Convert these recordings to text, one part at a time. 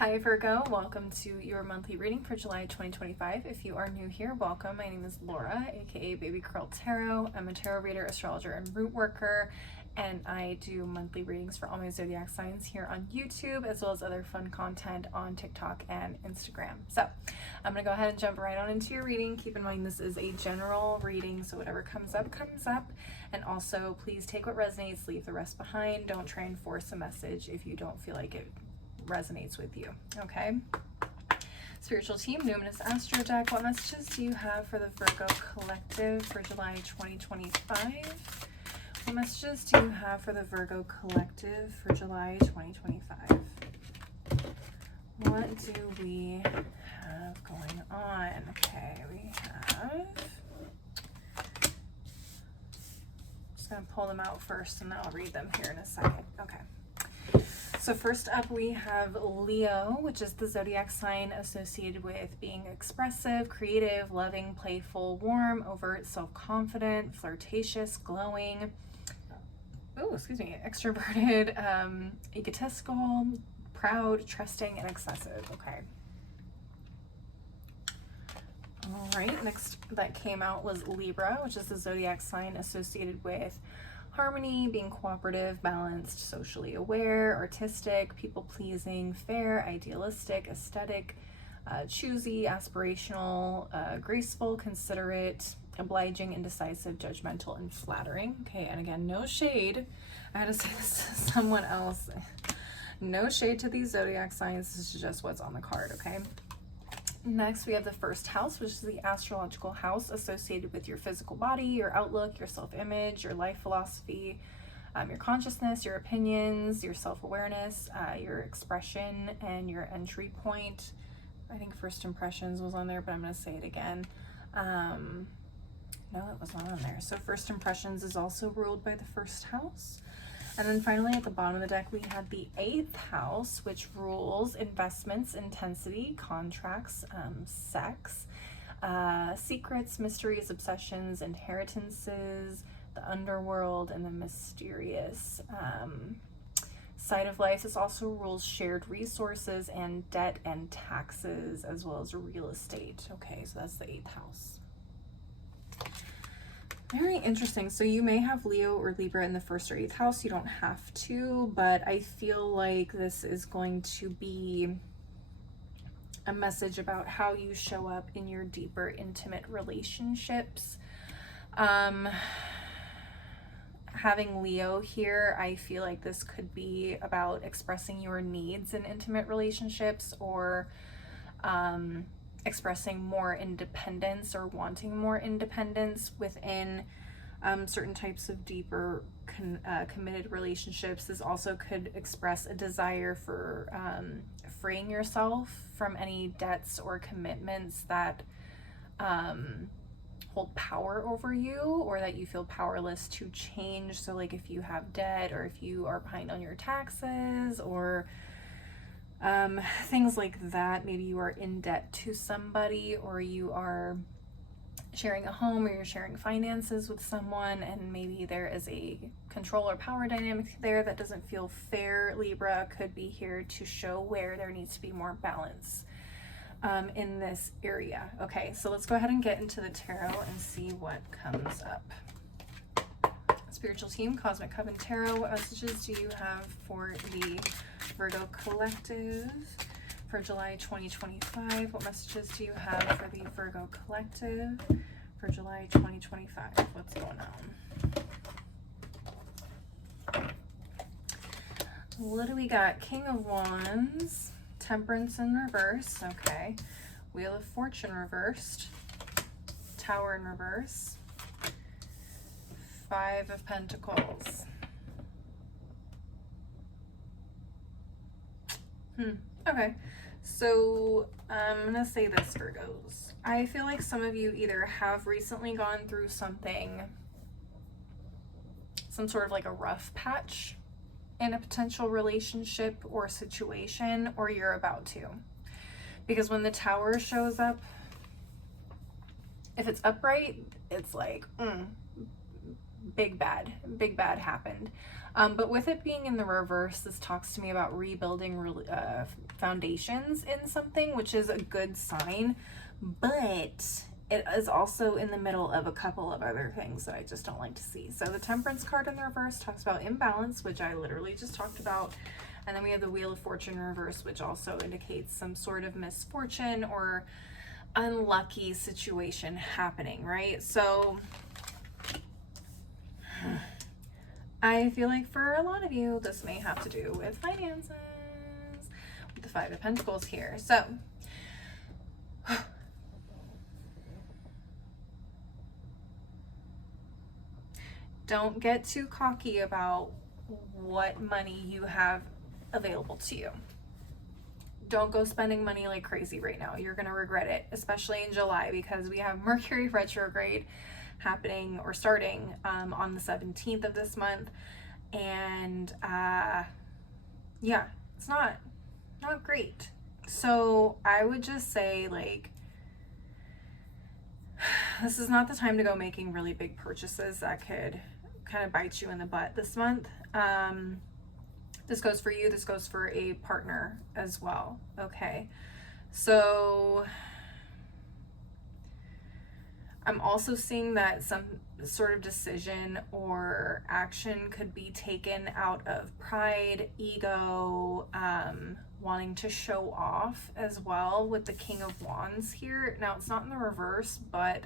Hi Virgo, welcome to your monthly reading for July 2025. If you are new here, welcome. My name is Laura, aka Baby Curl Tarot. I'm a tarot reader, astrologer, and root worker, and I do monthly readings for all my zodiac signs here on YouTube, as well as other fun content on TikTok and Instagram. So I'm gonna go ahead and jump right on into your reading. Keep in mind this is a general reading, so whatever comes up, comes up. And also, please take what resonates, leave the rest behind. Don't try and force a message if you don't feel like it resonates with you. Okay, spiritual team, numinous astro deck, what messages do you have for the Virgo collective for July 2025? What messages do you have for the Virgo collective for July 2025? What do we have going on? Okay, we have, just gonna pull them out first and then I'll read them here in a second. Okay, so first up we have Leo, which is the zodiac sign associated with being expressive, creative, loving, playful, warm, overt, self-confident, flirtatious, glowing, extroverted, egotistical, proud, trusting, and excessive. Okay. All right, next that came out was Libra, which is the zodiac sign associated with harmony, being cooperative, balanced, socially aware, artistic, people-pleasing, fair, idealistic, aesthetic, choosy, aspirational, graceful, considerate, obliging, indecisive, judgmental, and flattering. Okay, and again, no shade. I had to say this to someone else. No shade to these zodiac signs. This is just what's on the card, okay? Next, we have the first house, which is the astrological house associated with your physical body, your outlook, your self-image, your life philosophy, your consciousness, your opinions, your self-awareness, your expression, and your entry point. I think first impressions was on there, but I'm going to say it again. No, it was not on there. So first impressions is also ruled by the first house. And then finally at the bottom of the deck, we had the 8th house, which rules investments, intensity, contracts, sex, secrets, mysteries, obsessions, inheritances, the underworld, and the mysterious side of life. This also rules shared resources and debt and taxes, as well as real estate. Okay, so that's the 8th house. Very interesting. So you may have Leo or Libra in the 1st or 8th house. You don't have to, but I feel like this is going to be a message about how you show up in your deeper, intimate relationships. Having Leo here, I feel like this could be about expressing your needs in intimate relationships, or expressing more independence or wanting more independence within certain types of deeper committed relationships. This also could express a desire for freeing yourself from any debts or commitments that hold power over you, or that you feel powerless to change. So like if you have debt, or if you are behind on your taxes, or things like that. Maybe you are in debt to somebody, or you are sharing a home, or you're sharing finances with someone, and maybe there is a control or power dynamic there that doesn't feel fair. Libra could be here to show where there needs to be more balance in this area. Okay, so let's go ahead and get into the tarot and see what comes up. Spiritual team, Cosmic Coven Tarot, what messages do you have for the Virgo collective for July 2025? What messages do you have for the Virgo collective for July 2025? What's going on? What do we got? King of Wands, Temperance in reverse, okay. Wheel of Fortune reversed, Tower in reverse, 5 of Pentacles. Okay, so I'm gonna say this, Virgos. I feel like some of you either have recently gone through something, some sort of like a rough patch in a potential relationship or situation, or you're about to. Because when the Tower shows up, if it's upright, it's like, big bad happened. But with it being in the reverse, this talks to me about rebuilding foundations in something, which is a good sign, but it is also in the middle of a couple of other things that I just don't like to see. So the Temperance card in the reverse talks about imbalance, which I literally just talked about. And then we have the Wheel of Fortune in reverse, which also indicates some sort of misfortune or unlucky situation happening, right? So I feel like for a lot of you, this may have to do with finances, with the Five of Pentacles here. So don't get too cocky about what money you have available to you. Don't go spending money like crazy right now. You're going to regret it, especially in July, because we have Mercury retrograde happening or starting on the 17th of this month. And yeah, it's not great. So I would just say, like, this is not the time to go making really big purchases that could kind of bite you in the butt this month. This goes for you, this goes for a partner as well. Okay, so I'm also seeing that some sort of decision or action could be taken out of pride, ego, wanting to show off as well with the King of Wands here. Now, it's not in the reverse, but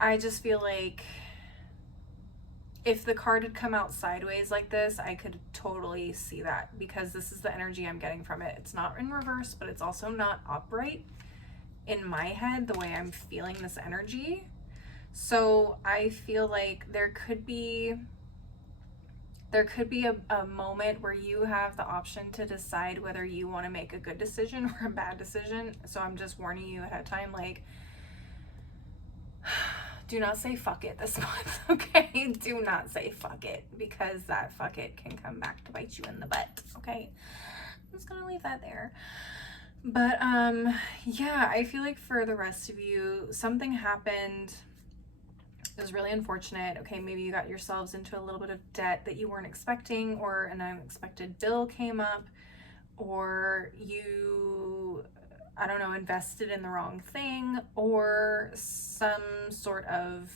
I just feel like if the card had come out sideways like this, I could totally see that, because this is the energy I'm getting from it. It's not in reverse, but it's also not upright in my head the way I'm feeling this energy. So I feel like there could be a moment where you have the option to decide whether you want to make a good decision or a bad decision. So I'm just warning you ahead of time, like, do not say fuck it this month, okay? Do not say fuck it, because that fuck it can come back to bite you in the butt, okay? I'm just gonna leave that there. But yeah, I feel like for the rest of you, something happened. It was really unfortunate. Okay, maybe you got yourselves into a little bit of debt that you weren't expecting, or an unexpected bill came up, or you, I don't know, invested in the wrong thing, or some sort of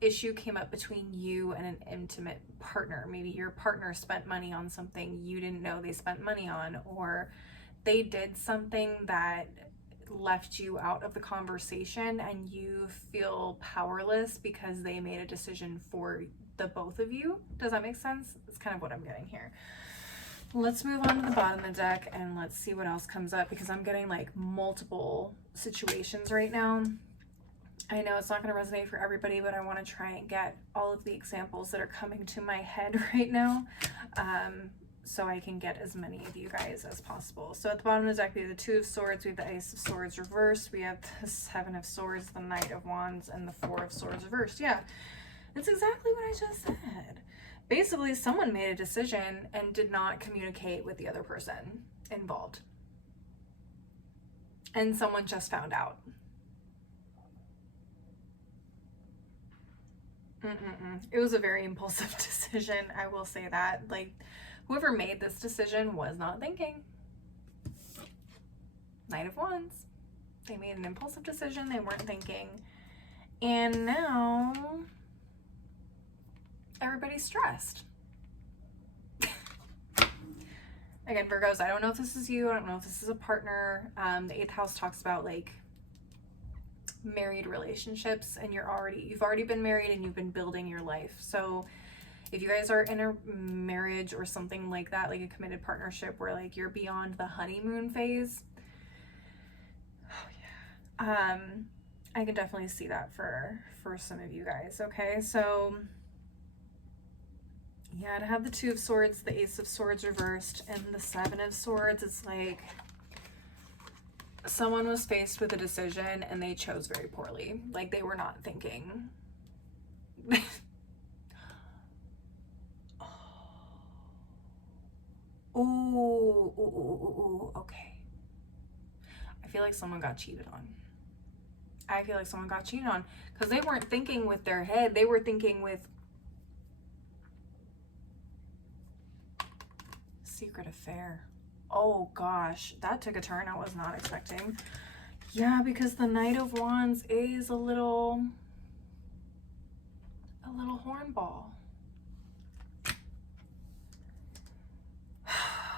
issue came up between you and an intimate partner. Maybe your partner spent money on something you didn't know they spent money on, or they did something that left you out of the conversation and you feel powerless because they made a decision for the both of you. Does that make sense? That's kind of what I'm getting here. Let's move on to the bottom of the deck and let's see what else comes up, because I'm getting like multiple situations right now. I know it's not going to resonate for everybody, but I want to try and get all of the examples that are coming to my head right now, so I can get as many of you guys as possible. So at the bottom of the deck, we have the Two of Swords, we have the Ace of Swords reversed, we have the Seven of Swords, the Knight of Wands, and the Four of Swords reversed. Yeah, it's exactly what I just said. Basically, someone made a decision and did not communicate with the other person involved. And someone just found out. It was a very impulsive decision, I will say that. Like, whoever made this decision was not thinking. Knight of Wands. They made an impulsive decision, they weren't thinking. And now everybody's stressed. Again, Virgos, I don't know if this is you, I don't know if this is a partner. The 8th house talks about like married relationships, and you've already been married and you've been building your life. So if you guys are in a marriage or something like that, like a committed partnership where like you're beyond the honeymoon phase, oh yeah, I can definitely see that for some of you guys. Okay, so yeah, to have the Two of Swords, the Ace of Swords reversed, and the Seven of Swords, it's like someone was faced with a decision and they chose very poorly. Like, they were not thinking. Ooh, okay. I feel like someone got cheated on. I feel like someone got cheated on because they weren't thinking with their head. They were thinking with secret affair. Oh gosh, that took a turn I was not expecting. Yeah, because the Knight of Wands is a little hornball.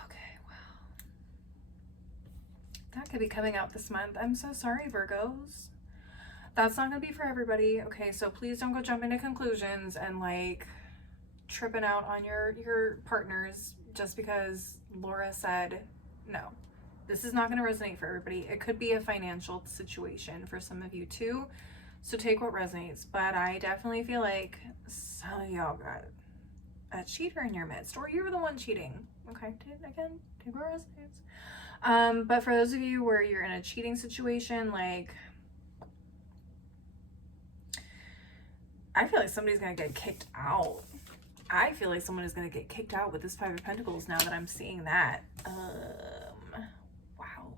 Okay, well, that could be coming out this month. I'm so sorry, Virgos. That's not gonna be for everybody. Okay, so please don't go jumping to conclusions and like tripping out on your partners just because Laura said no. This is not going to resonate for everybody. It could be a financial situation for some of you too, so take what resonates. But I definitely feel like some of y'all got a cheater in your midst, or you're the one cheating. Okay, take what resonates. But for those of you where you're in a cheating situation, like, I feel like somebody's gonna get kicked out. I feel like someone is going to get kicked out with this Five of Pentacles now that I'm seeing that. Wow.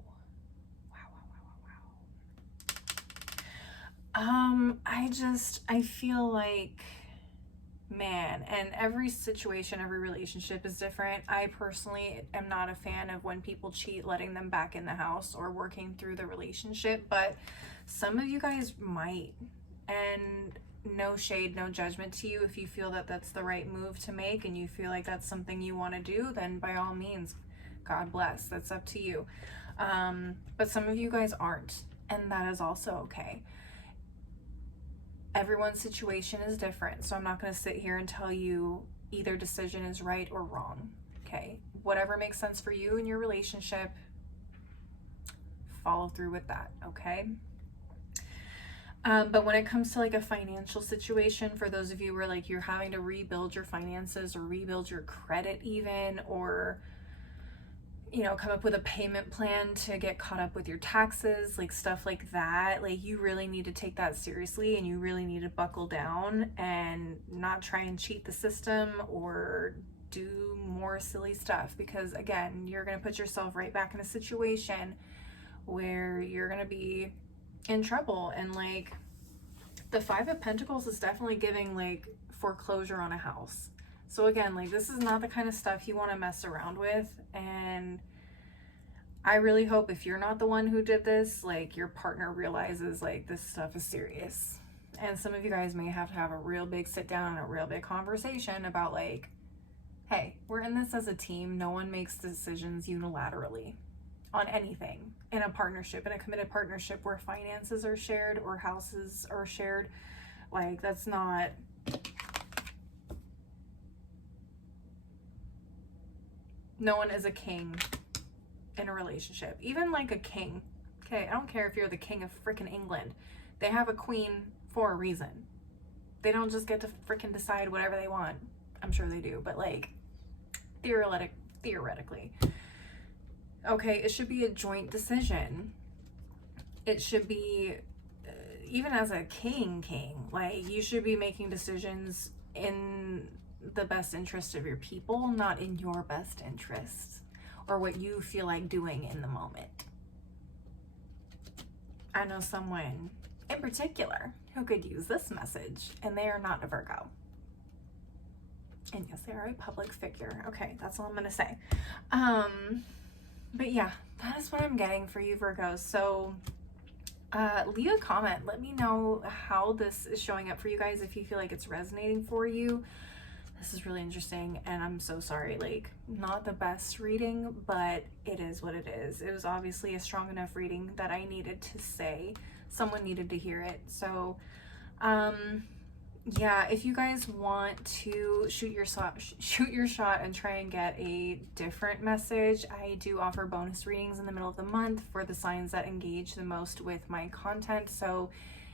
I feel like, man, and every situation, every relationship is different. I personally am not a fan of when people cheat, letting them back in the house or working through the relationship, but some of you guys might. And no shade, no judgment to you. If you feel that that's the right move to make and you feel like that's something you want to do, then by all means, God bless. That's up to you. But some of you guys aren't, and that is also okay. Everyone's situation is different, so I'm not going to sit here and tell you either decision is right or wrong. Okay, whatever makes sense for you in your relationship, follow through with that. Okay. But when it comes to like a financial situation, for those of you where like you're having to rebuild your finances or rebuild your credit even, or, you know, come up with a payment plan to get caught up with your taxes, like stuff like that, like you really need to take that seriously and you really need to buckle down and not try and cheat the system or do more silly stuff, because again, you're going to put yourself right back in a situation where you're going to be in trouble. And like the Five of Pentacles is definitely giving like foreclosure on a house. So again, like this is not the kind of stuff you want to mess around with. And I really hope if you're not the one who did this, like your partner realizes like this stuff is serious. And some of you guys may have to have a real big sit down and a real big conversation about like, hey, we're in this as a team. No one makes decisions unilaterally on anything in a partnership, in a committed partnership where finances are shared or houses are shared. Like that's not, no one is a king in a relationship, even like a king. Okay, I don't care if you're the king of freaking England, they have a queen for a reason. They don't just get to freaking decide whatever they want. I'm sure they do, but like theoretically. Okay, it should be a joint decision. It should be, even as a king, like you should be making decisions in the best interest of your people, not in your best interests or what you feel like doing in the moment. I know someone in particular who could use this message, and they are not a Virgo. And yes, they are a public figure. Okay, that's all I'm gonna say. But yeah, that is what I'm getting for you, Virgos. So leave a comment. Let me know how this is showing up for you guys, if you feel like it's resonating for you. This is really interesting, and I'm so sorry. Like, not the best reading, but it is what it is. It was obviously a strong enough reading that I needed to say. Someone needed to hear it. So, yeah, if you guys want to shoot your shot and try and get a different message, I do offer bonus readings in the middle of the month for the signs that engage the most with my content. So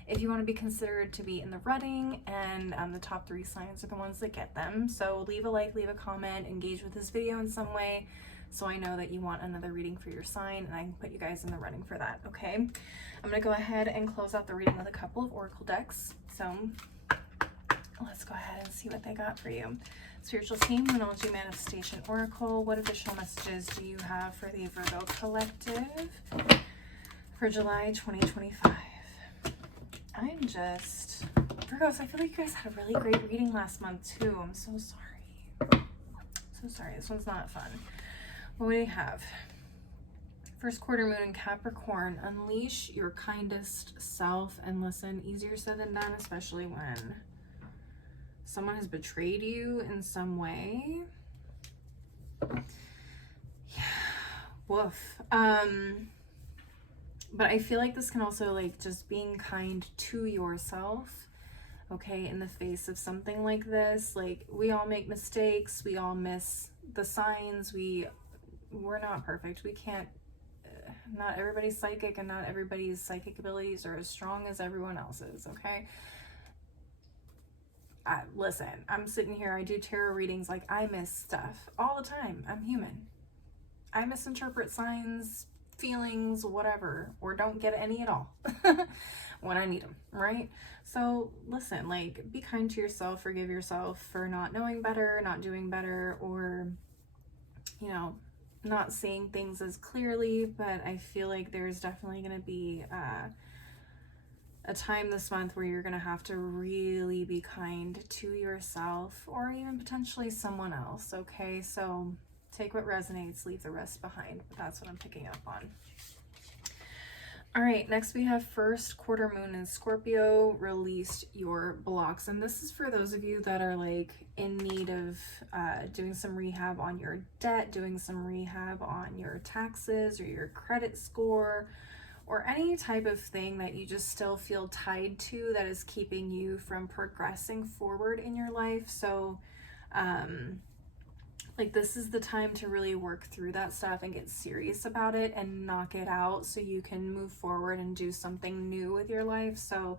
if you want to be considered to be in the running, and the top 3 signs are the ones that get them. So leave a like, leave a comment, engage with this video in some way, so I know that you want another reading for your sign, and I can put you guys in the running for that. Okay, I'm gonna go ahead and close out the reading with a couple of oracle decks. So let's go ahead and see what they got for you. Spiritual team, Moonology Manifestation Oracle, what additional messages do you have for the Virgo collective for July 2025? Virgos, I feel like you guys had a really great reading last month too. I'm so sorry. So sorry, this one's not fun. What do we have? First quarter moon in Capricorn, unleash your kindest self. And listen, easier said than done, especially when someone has betrayed you in some way. Yeah, woof. But I feel like this can also, like, just being kind to yourself, okay, in the face of something like this. Like, we all make mistakes, we all miss the signs, we're not perfect, we can't, not everybody's psychic, and not everybody's psychic abilities are as strong as everyone else's, okay? Listen, I'm sitting here, I do tarot readings, like, I miss stuff all the time. I'm human. I misinterpret signs, feelings, whatever, or don't get any at all when I need them, right? So listen, like, be kind to yourself, forgive yourself for not knowing better, not doing better, or, you know, not seeing things as clearly. But I feel like there's definitely going to be a time this month where you're going to have to really be kind to yourself, or even potentially someone else, okay? So take what resonates, leave the rest behind. But that's what I'm picking up on. All right, next we have first quarter moon in Scorpio. Release your blocks. And this is for those of you that are, like, in need of doing some rehab on your debt, doing some rehab on your taxes or your credit score, or any type of thing that you just still feel tied to that is keeping you from progressing forward in your life. So like, this is the time to really work through that stuff and get serious about it and knock it out so you can move forward and do something new with your life. So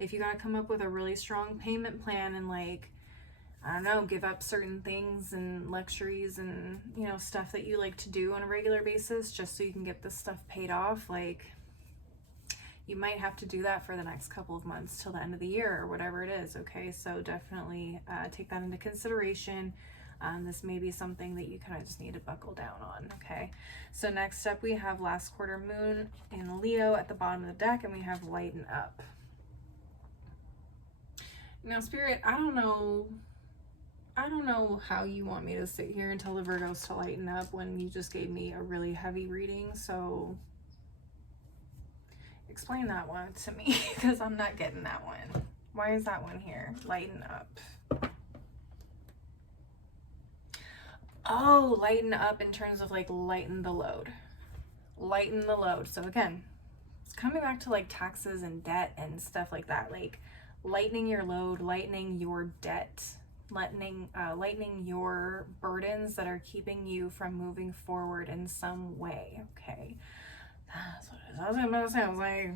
if you got to come up with a really strong payment plan and, like, I don't know, give up certain things and luxuries and, you know, stuff that you like to do on a regular basis just so you can get this stuff paid off, like, you might have to do that for the next couple of months till the end of the year or whatever it is, okay? So definitely take that into consideration. This may be something that you kind of just need to buckle down on, okay? So next up we have last quarter moon in Leo at the bottom of the deck, and we have lighten up. Now, Spirit, I don't know how you want me to sit here and tell the Virgos to lighten up when you just gave me a really heavy reading. So explain that one to me, because I'm not getting that one. Why is that one here? Lighten up. Oh, lighten up in terms of, like, lighten the load. Lighten the load. So again, it's coming back to, like, taxes and debt and stuff like that. Like, lightening your load, lightening your debt, lightening your burdens that are keeping you from moving forward in some way, okay? That's what it is. I was about to say, I was like,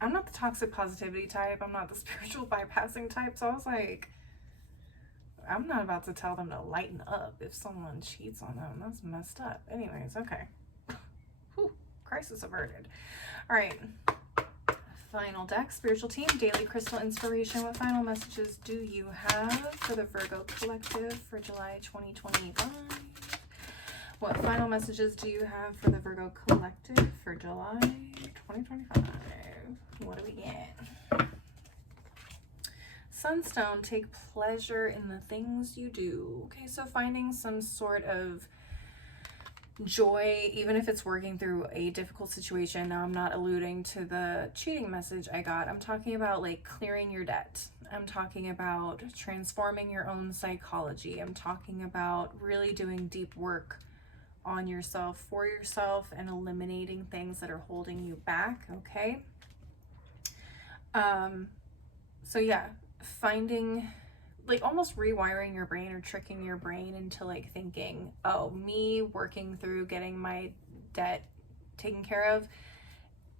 I'm not the toxic positivity type. I'm not the spiritual bypassing type. So I was like, I'm not about to tell them to lighten up if someone cheats on them. That's messed up. Anyways, okay. Whew, crisis averted. All right. Final deck, spiritual team, daily crystal inspiration. What final messages do you have for the Virgo collective for July 2021? What final messages do you have for the Virgo collective for July 2025? What do we get? Sunstone, take pleasure in the things you do. Okay, so finding some sort of joy, even if it's working through a difficult situation. Now, I'm not alluding to the cheating message I got. I'm talking about, like, clearing your debt. I'm talking about transforming your own psychology. I'm talking about really doing deep work on yourself, for yourself, and eliminating things that are holding you back, okay? So yeah, finding, like, almost rewiring your brain or tricking your brain into, like, thinking, oh, me working through getting my debt taken care of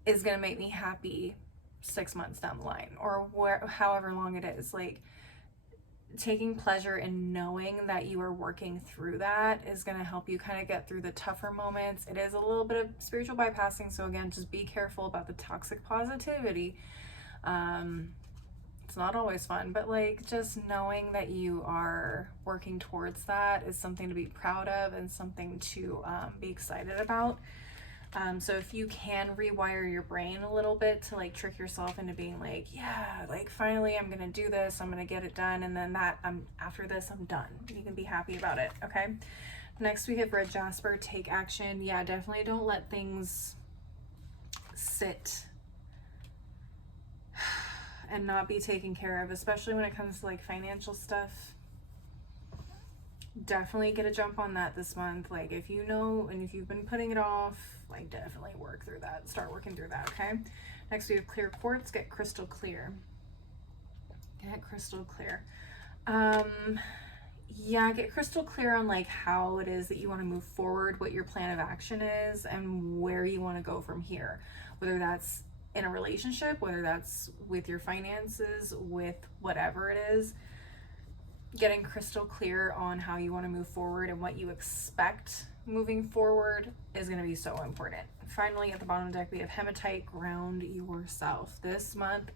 is gonna make me happy 6 months down the line, or however long it is. Like, taking pleasure in knowing that you are working through that is going to help you kind of get through the tougher moments. It is a little bit of spiritual bypassing, so again, just be careful about the toxic positivity. It's not always fun, but, like, just knowing that you are working towards that is something to be proud of and something to be excited about. So if you can rewire your brain a little bit to, like, trick yourself into being like, yeah, like, finally I'm gonna do this, I'm gonna get it done, and then after this I'm done, you can be happy about it, okay? Next we have red jasper, take action. Yeah, definitely don't let things sit and not be taken care of, especially when it comes to like financial stuff. Definitely get a jump on that this month. Like if you know, and if you've been putting it off, like definitely work through that. Start working through that, okay? Next we have clear quartz, get crystal clear. Get crystal clear. Yeah, get crystal clear on like how it is that you want to move forward, what your plan of action is, and where you want to go from here. Whether that's in a relationship, whether that's with your finances, with whatever it is. Getting crystal clear on how you want to move forward and what you expect moving forward is going to be so important. Finally, at the bottom of the deck, we have hematite, ground yourself. This month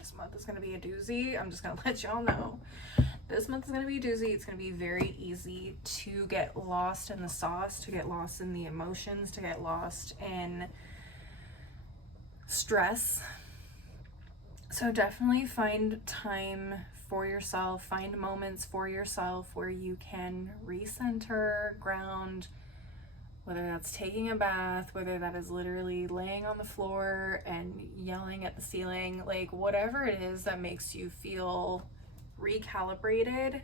is going to be a doozy. I'm just going to let y'all know. This month is going to be a doozy. It's going to be very easy to get lost in the sauce, to get lost in the emotions, to get lost in stress. So definitely find time for yourself, find moments for yourself where you can recenter, ground, whether that's taking a bath, whether that is literally laying on the floor and yelling at the ceiling, like whatever it is that makes you feel recalibrated.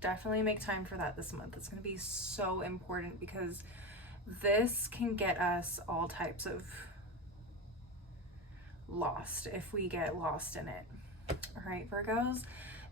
Definitely make time for that this month. It's going to be so important because this can get us all types of lost if we get lost in it. All right, Virgos,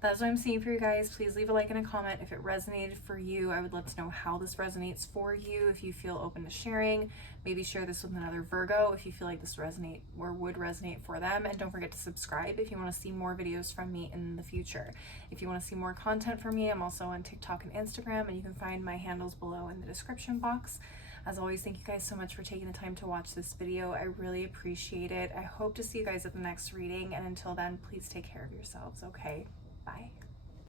that's what I'm seeing for you guys. Please leave a like and a comment if it resonated for you. I would love to know how this resonates for you. If you feel open to sharing, maybe share this with another Virgo if you feel like this resonate or would resonate for them. And don't forget to subscribe if you want to see more videos from me in the future. If you want to see more content from me, I'm also on TikTok and Instagram, and you can find my handles below in the description box. As always, thank you guys so much for taking the time to watch this video. I really appreciate it. I hope to see you guys at the next reading, and until then, please take care of yourselves, okay? Bye.